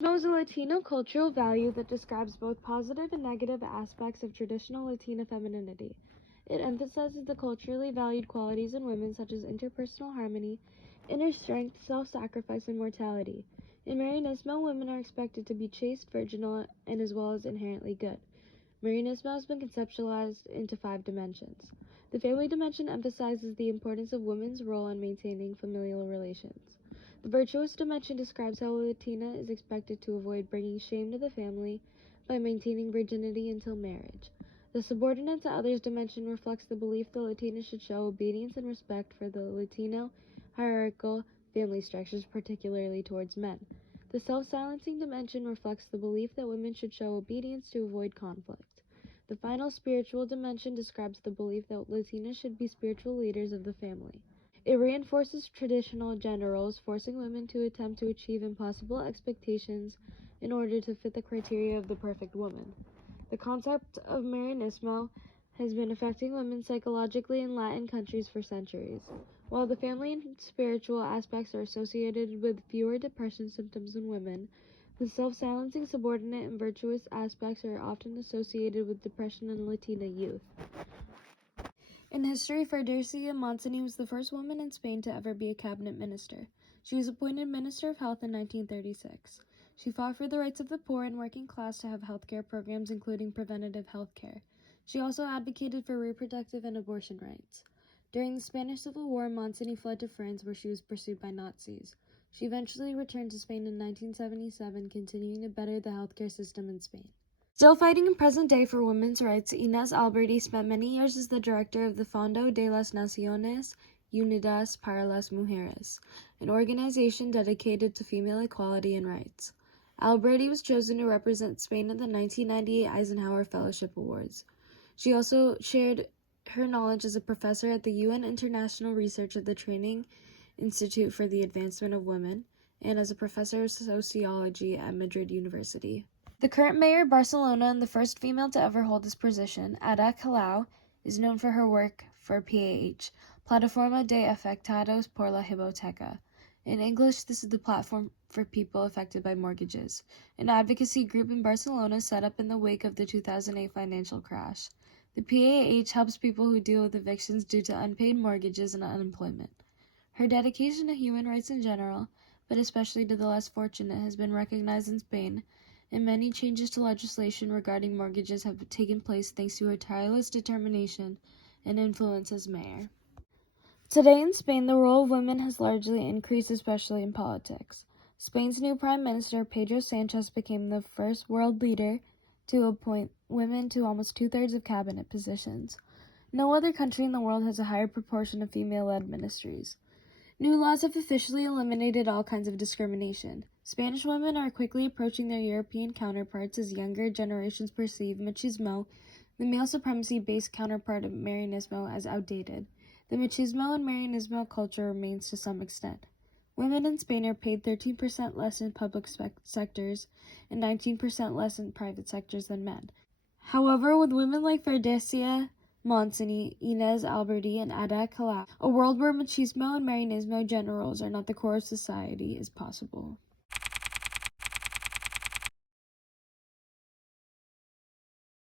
Marianismo is a Latino cultural value that describes both positive and negative aspects of traditional Latina femininity. It emphasizes the culturally valued qualities in women such as interpersonal harmony, inner strength, self-sacrifice, and mortality. In Marianismo, women are expected to be chaste, virginal, and as well as inherently good. Marianismo has been conceptualized into 5 dimensions. The family dimension emphasizes the importance of women's role in maintaining familial relations. The virtuous dimension describes how a Latina is expected to avoid bringing shame to the family by maintaining virginity until marriage. The subordinate to others dimension reflects the belief that Latinas should show obedience and respect for the Latino hierarchical family structures, particularly towards men. The self-silencing dimension reflects the belief that women should show obedience to avoid conflict. The final spiritual dimension describes the belief that Latinas should be spiritual leaders of the family. It reinforces traditional gender roles, forcing women to attempt to achieve impossible expectations in order to fit the criteria of the perfect woman. The concept of Marianismo has been affecting women psychologically in Latin countries for centuries. While the family and spiritual aspects are associated with fewer depression symptoms in women, the self-silencing, subordinate, and virtuous aspects are often associated with depression in Latina youth. In history, Federica Montseny was the first woman in Spain to ever be a cabinet minister. She was appointed Minister of Health in 1936. She fought for the rights of the poor and working class to have health care programs, including preventative health care. She also advocated for reproductive and abortion rights. During the Spanish Civil War, Montseny fled to France, where she was pursued by Nazis. She eventually returned to Spain in 1977, continuing to better the healthcare system in Spain. Still fighting in present day for women's rights, Inés Alberti spent many years as the director of the Fondo de las Naciones Unidas para las Mujeres, an organization dedicated to female equality and rights. Alberti was chosen to represent Spain at the 1998 Eisenhower Fellowship Awards. She also shared her knowledge as a professor at the UN International Research at the Training Institute for the Advancement of Women and as a professor of sociology at Madrid University. The current mayor of Barcelona and the first female to ever hold this position, Ada Colau, is known for her work for PAH, Plataforma de Afectados por la Hipoteca. In English, this is the platform for people affected by mortgages, an advocacy group in Barcelona set up in the wake of the 2008 financial crash. The PAH helps people who deal with evictions due to unpaid mortgages and unemployment. Her dedication to human rights in general, but especially to the less fortunate, has been recognized in Spain, and many changes to legislation regarding mortgages have taken place thanks to her tireless determination and influence as mayor. Today in Spain, the role of women has largely increased, especially in politics. Spain's new Prime Minister, Pedro Sanchez, became the first world leader to appoint women to almost 2/3 of cabinet positions. No other country in the world has a higher proportion of female-led ministries. New laws have officially eliminated all kinds of discrimination. Spanish women are quickly approaching their European counterparts as younger generations perceive machismo, the male supremacy-based counterpart of Marianismo, as outdated. The machismo and Marianismo culture remains to some extent. Women in Spain are paid 13% less in public sectors and 19% less in private sectors than men. However, with women like Federica Montseny, Inés Alberti, and Ada Colau, a world where machismo and Marianismo gender roles are not the core of society is possible.